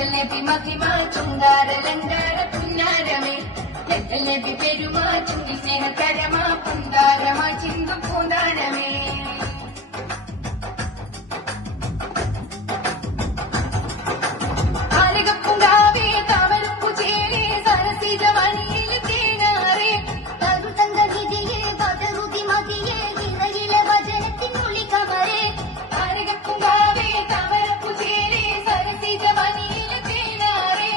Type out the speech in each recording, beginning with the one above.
തിങ്കളെബി മഹിമ ചുങ്കാരലങ്കാര പുന്നാരമേ തെങ്കലെബി പെരുമ ചുണ്ടി സ്നേഹകരമ പുന്താരമ ചിന്തു പൂന്താരമേ ആലകപ്പുങ്കാവേ താമരപ്പു ചേലേ സരസിജ മണിയിൽ തേനാറേ തരുതങ്ക വിധിയേ ബദറുതി മതിയേ ഇണയിലെ വചനത്തിനുള്ളി കമരേ ആലകപ്പുങ്കാവേ താമരപ്പു ചേലേ സരസിജ മണിയിൽ തേനാറേ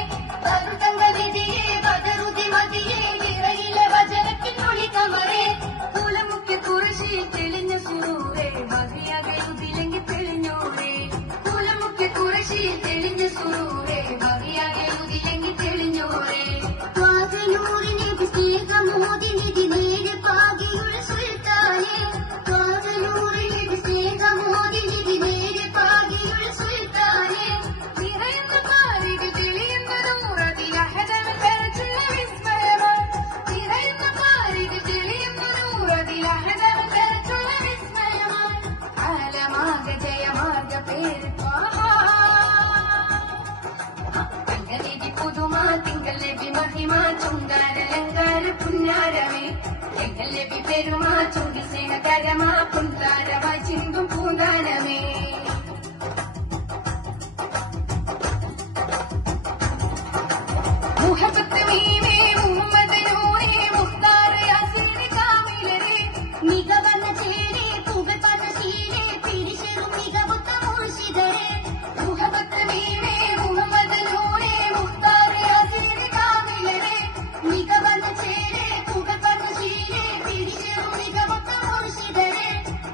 തരുതങ്ക വിധിയേ ബദറുതി മതിയേ ഇണയിലെ വചനത്തിനുള്ളി കമരേ കൂലമുഖ്യ കുറശി തെളിഞ്ഞ സുരൂരേ മതിയാകയുതിലെങ്കി തെളിഞ്ഞൂരേ കൂലമുഖ്യ കുറശി തെളിഞ്ഞ സുരൂരേ മതിയാകയുതിലെങ്കി തെളിഞ്ഞൂരേ കാതലൂരിനെ സ്നേഹമോദിനിധി നേരെ പാകിയുള്ള സുൽത്താനേ കാതലൂരിനെ സ്നേഹമോദിനിധി നേരെ പാകിയുള്ള സുൽത്താനേ നിറയുന്ന പാരികൾ തെളിയുന്ന നൂറതിലഹദവൻ വരച്ചുള്ള വിസ്മയമാണ് നിറയുന്ന പാരികൾ തെളിയുന്ന നൂറതിലഹദവൻ വരച്ചുള്ള വിസ്മയമാണ് കാലമാക ജയമാർഗ പേര് തങ്കനിധി പുതുമ തിങ്കളെബി മഹിമ ചുങ്കാരലങ്കാര പുന്നാരമേ തെങ്കലെബി പെരുമ ചുണ്ടി സ്നേഹകരമ പുന്താരമ ചിന്തും പൂന്താനമേ മുഹബത്ത് മീമേ മുഹമ്മദ് നൂറേ മുഖ്താർ യാസീൻ കാമിലരേ മികവന്ന ചേരേ പുകഴ്പന്ന ശീലേ പിരിശെറും മികവുത്ത മുർശിദരേ മുഹബത്ത് മീമേ മുഹമ്മദ് നൂറേ മുഖ്താർ യാസീൻ കാമിലരേ മികവന്ന ചേരേ പുകഴ്പന്ന ശീലേ പിരിശെറും മികവുത്ത മുർശിദരേ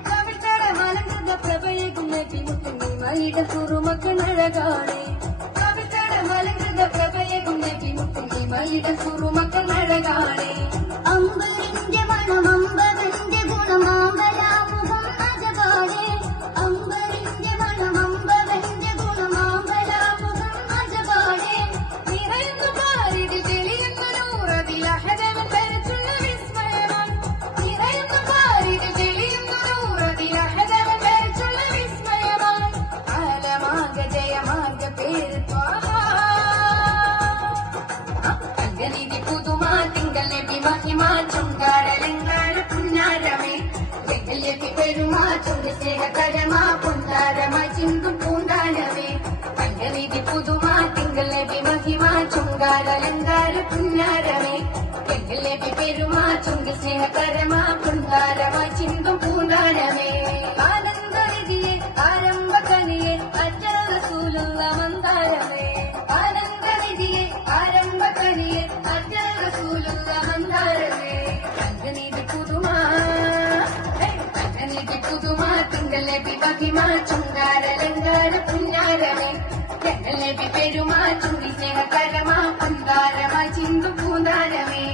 കവിതര മലങ്കൃത പ്രഭയകും നബി മുത്തുനി മൈത കുറുമക്കനഴകാണേ കവിതര മലങ്കൃത പ്രഭയകും നബി മുത്തുനി മൈത കുറുമക്കനഴകാണേ അമ്പരിന്റെ മണം അമ്പവന്റെ ഗുണം ആമ്പലാമുഖം അജപാടേ അമ്പരിന്റെ മണം അമ്പവന്റെ ഗുണം ആമ്പലാമുഖം അജപാടേ നിറയുന്ന പാരിതിൽ തെളിയുന്ന നൂറതിലഹദവൻ വരച്ചുള്ള വിസ്മയമാണ് നിറയുന്ന പാരിതിൽ തെളിയുന്ന നൂറതിലഹദവൻ വരച്ചുള്ള വിസ്മയമാണ് കാലമാക ജയമാർഗ പേര് തങ്കനിധി പുതുമ തിങ്കളെബി മഹിമ ചുങ്കാരലങ്കാര പുന്നാരമേ തെങ്കലെബി പെരുമ ചുണ്ടി സ്നേഹകരമ പുന്താരമ ചിന്തും പൂന്താനമേ തങ്കനിധി പുതുമ തിങ്കളെബി മഹിമ ചുങ്കാരലങ്കാര പുന്നാരമേ തെങ്കലെബി പെരുമ ചുണ്ടി സ്നേഹകരമ പുന്താരമ ചിന്തും പൂന്താനമേ ആനന്ദനിധിയെ ആരംഭകനിയെ അജ്ജൽ റസൂലുള്ള മന്ദാരമേ ആനന്ദനിധിയെ ആരംഭകനിയെ അജ്ജൽ റസൂലുള്ള മന്ദാരമേ തങ്കനിധി പുതുമ തങ്കനിധി പുതുമ തിങ്കളെബി മഹിമ ചുങ്കാരലങ്കാര പുന്നാരമേ തെങ്കലെബി പെരുമ ചുണ്ടി സ്നേഹകരമ പുന്താരമ ചിന്തു പൂന്താരമേ